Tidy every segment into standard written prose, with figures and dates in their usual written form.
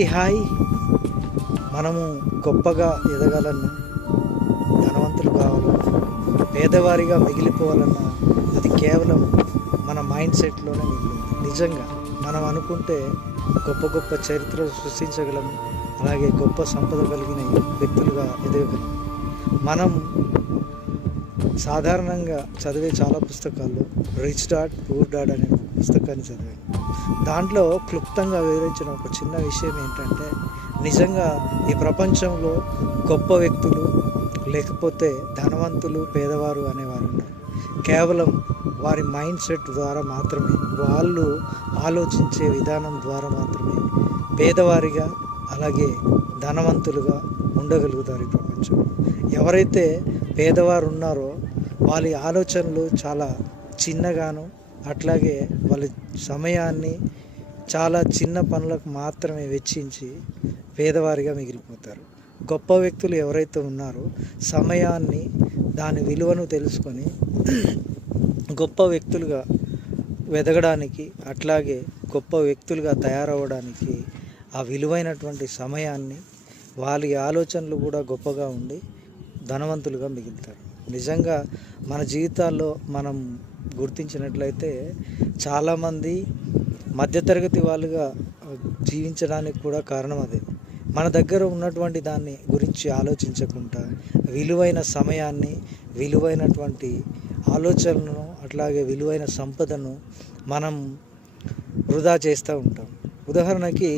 ఈ హాయ్ మనము గొప్పగా ఎదగాలన్నా, ధనవంతులు కావాలన్నా, పేదవారిగా మిగిలిపోవాలన్నా అది కేవలం మన మైండ్ సెట్లోనే మిగిలింది. నిజంగా మనం అనుకుంటే గొప్ప గొప్ప చరిత్రలు సృష్టించగలము, అలాగే గొప్ప సంపద కలిగిన వ్యక్తులుగా ఎదగగలము. మనం సాధారణంగా చదివే చాలా పుస్తకాల్లో రిచ్ డాడ్ పూర్ డాడ్ అనే ఒక పుస్తకాన్ని చదివాను. దాంట్లో క్లుప్తంగా వివరించిన ఒక చిన్న విషయం ఏంటంటే, నిజంగా ఈ ప్రపంచంలో గొప్ప వ్యక్తులు లేకపోతే ధనవంతులు పేదవారు అనేవారు ఉన్నారు. కేవలం వారి మైండ్ సెట్ ద్వారా మాత్రమే, వాళ్ళు ఆలోచించే విధానం ద్వారా మాత్రమే పేదవారిగా అలాగే ధనవంతులుగా ఉండగలుగుతారు ఈ ప్రపంచంలో. ఎవరైతే పేదవారు ఉన్నారో వాళ్ళ ఆలోచనలు చాలా చిన్నగాను, అట్లాగే వాళ్ళ సమయాన్ని చాలా చిన్న పనులకు మాత్రమే వెచ్చించి పేదవారిగా మిగిలిపోతారు. గొప్ప వ్యక్తులు ఎవరైతే ఉన్నారో సమయాన్ని, దాని విలువను తెలుసుకొని గొప్ప వ్యక్తులుగా ఎదగడానికి, అట్లాగే గొప్ప వ్యక్తులుగా తయారవ్వడానికి ఆ విలువైనటువంటి సమయాన్ని, వాళ్ళ ఆలోచనలు కూడా గొప్పగా ఉండి ధనవంతులుగా మిగులుతారు. నిజంగా మన జీవితాల్లో మనం గుర్తించినట్లయితే చాలామంది మధ్యతరగతి వాళ్ళుగా జీవించడానికి కూడా కారణం అదే. మన దగ్గర ఉన్నటువంటి దాన్ని గురించి ఆలోచించకుండా విలువైన సమయాన్ని, విలువైనటువంటి ఆలోచనలను, అట్లాగే విలువైన సంపదను మనం వృధా చేస్తూ ఉంటాం. ఉదాహరణకి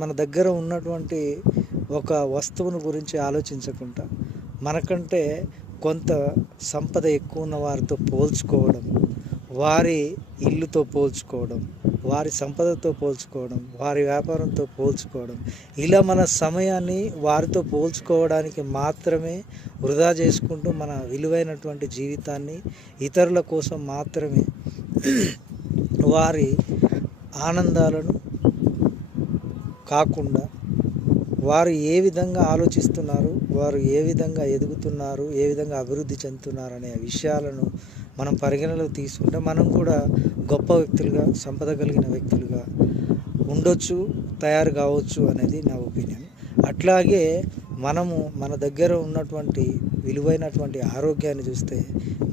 మన దగ్గర ఉన్నటువంటి ఒక వస్తువును గురించి ఆలోచించకుండా మనకంటే కొంత సంపద ఎక్కువ ఉన్న వారితో పోల్చుకోవడం, వారి ఇల్లుతో పోల్చుకోవడం, వారి సంపదతో పోల్చుకోవడం, వారి వ్యాపారంతో పోల్చుకోవడం, ఇలా మన సమయాన్ని వారితో పోల్చుకోవడానికి మాత్రమే వృధా చేసుకుంటూ మన విలువైనటువంటి జీవితాన్ని ఇతరుల కోసం మాత్రమే, వారి ఆనందాలను కాకుండా వారు ఏ విధంగా ఆలోచిస్తున్నారు, వారు ఏ విధంగా ఎదుగుతున్నారు, ఏ విధంగా అభివృద్ధి చెందుతున్నారు అనే విషయాలను మనం పరిగణలోకి తీసుకుంటే మనం కూడా గొప్ప వ్యక్తులుగా, సంపద కలిగిన వ్యక్తులుగా ఉండొచ్చు, తయారు కావచ్చు అనేది నా ఒపీనియన్. అట్లాగే మనము మన దగ్గర ఉన్నటువంటి విలువైనటువంటి ఆరోగ్యాన్ని చూస్తే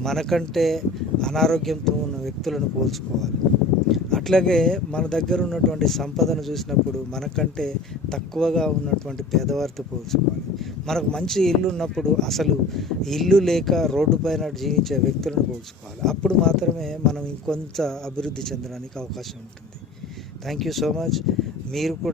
మనకంటే అనారోగ్యంతో ఉన్న వ్యక్తులను పోల్చుకోవాలి. అట్లాగే మన దగ్గర ఉన్నటువంటి సంపదను చూసినప్పుడు మనకంటే తక్కువగా ఉన్నటువంటి పేదవారితో పోల్చుకోవాలి. మనకు మంచి ఇల్లు ఉన్నప్పుడు అసలు ఇల్లు లేక రోడ్డు పైన జీవించే వ్యక్తులను పోల్చుకోవాలి. అప్పుడు మాత్రమే మనం ఇంకొంత అభివృద్ధి చెందడానికి అవకాశం ఉంటుంది. Thank you so much. మీరు కూడా